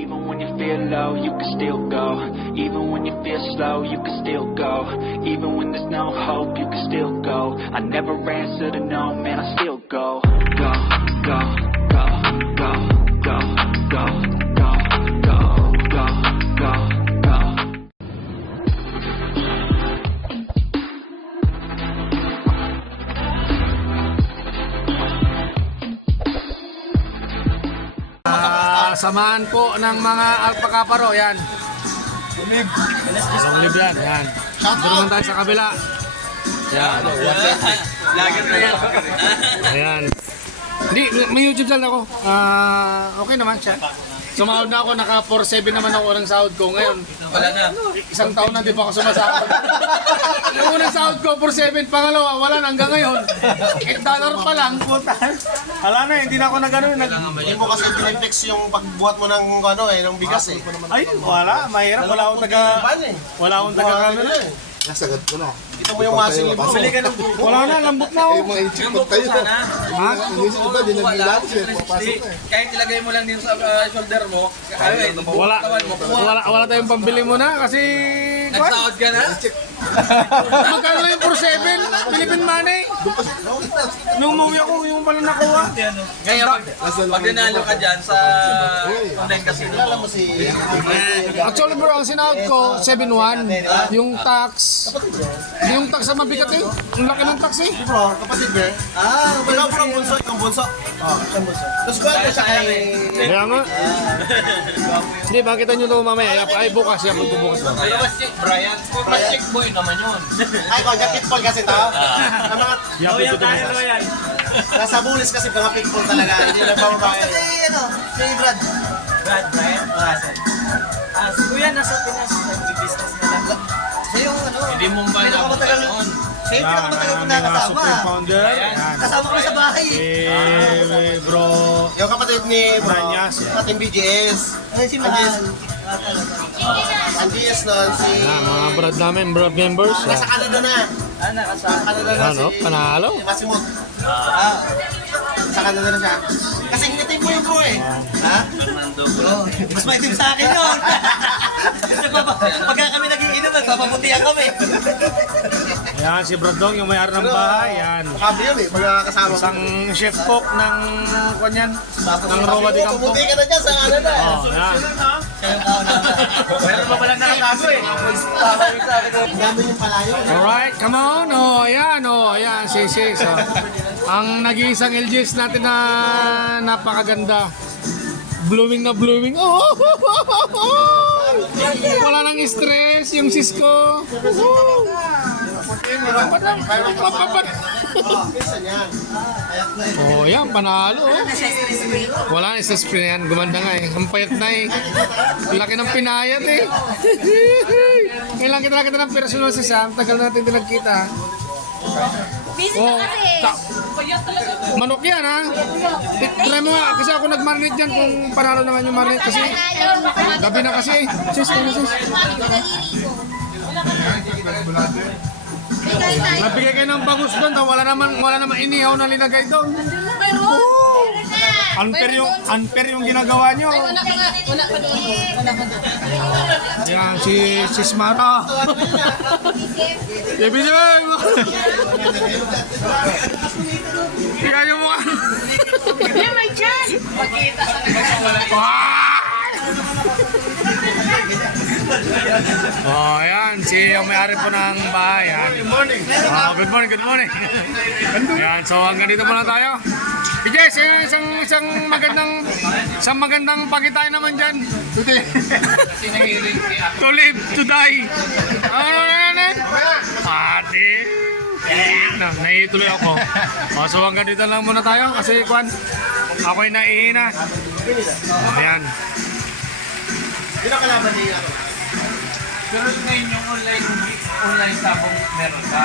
Even when you feel low, you can still go. Even when you feel slow, you can still go. Even when there's no hope, you can still go. I never answer to no, man, I still go. Go, go, go, go, go, go, go, go, go, go, go. Samahan po ng mga alpakaparo, yan. Long live yan, yan. Dito naman tayo sa kabila. Yan. Lager na yan. Ayan. Hindi, may YouTube channel ako. Okay naman siya. Sumahod na ako, naka 4-7 naman ako ng sahod ko. Ngayon, Wala na. isang taon na di pa ako sumasahod. Yung unang sahod ko, 4-7, pangalawa, wala na hanggang ngayon. $8 pa lang. Wala na, hindi na ako nag-ano. Hindi mo kasi pinag-flex yung pagbuhat mo ng ano ng bigas eh. Ay, wala. Mahirap. Wala akong taga... Wala akong taga-camera. Nasagad ko na. Kita mo yung muscle mo. Bili ka ng... Wala na, lambot na ako. Eh, mga inchik mo tayo. Ha? Ang isip ko ba, di nagbilang siya. Papasok na eh. Kahit ilagay mo lang din sa shoulder mo, Wala tayong pambili mo na kasi... nagsahod ka na? Magkano lang yung 4-7? Philippine money? Nung umuwi ako, yung pala nakuha. Ngayon, pag nanalo ka dyan sa online casino mo, Actually bro, ang sinahod ko, 7-1. Yung tax sa mabigat eh. Ang laki ng tax eh. Bro, kapatid mo. Wala bro, bunso. Yung bunso. Yung bunso. Tapos ko ano siya kay... Kaya nga. Hindi, makita nyo ito mamaya. Ay, bukas yan. Bukas na. Brian, check boy naman yun. Ay, kung pitbull kasi to. Loyal tayo, loyal. Nasa bulis kasi mga pitbull talaga. Hindi lang babae. Si Brad. Brad, Brian? Si Kuya nasa Pinas, nag-business na lang. Siya yung ano, Hindi mo ba pinakamatagal noon? siya yung pinakamatagal ko nakasama. Supreme Founder. Yan. Kasama ko sa bahay. Bro. Yung kapatid ni bro, Branyas. ating BGS. Ano si Mahal? Ang BGS nun, si... Mga brad namin, brad members. Nasa Canada na. Nakasama. Canada na Ano? si... Panalo? Si Masimot. Sa Canada na siya. Kasi hinitin mo yung bro eh. Ha? Mas maitim sa akin yun. Pagka kami nag-iinom, nagpapabutihan kami. Yan, si Bradong, yung may-ari ng bahay. Yan. Makabi yun eh, mga kasama. Isang chef cook ng kanyan, ng Roma de Campo. Pumuti ka na dyan sa Canada. Oh, yan. Meron pa pala nakatago eh. Dami yung palayo. Alright, come on. Oh, ayan. Oh, ayan. Si. Ang nag-iisang LGS natin na napakaganda. Blooming na blooming. Oh! Wala nang stress yung Cisco. Oh, yan, panalo. Oh. Wala na stress pa yan. Gumanda nga eh. Ang payat na eh. Laki ng pinayat eh. Kailangan kita ng personal sa Sam. Tagal natin din nagkita. Busy Oh, ka kasi. manok yan ha. Try mo nga. Kasi ako nag-marinate dyan kung panalo naman yung marinate. Kasi gabi na kasi. Sis, ano sis? Nabigay kayo ng bagus doon. Wala naman inihaw na linagay doon. Unfair yung ginagawa nyo. Wala pa doon. Yan, si Smara. Ibig sabihin mo. Tingnan nyo mukha. Yeah, my God! Magkita ka Oh, ayan. Si yung may-ari po ng bahay. Good morning. Good morning. Ayan, so hanggang dito muna tayo. Yes, isang magandang pakitain naman dyan. To live, to die. Ano na? Ate. Nahihituloy ako. So hanggang dito lang muna tayo kasi ako'y naihina. Ayan. Pero ngayon yung online sabong meron ka.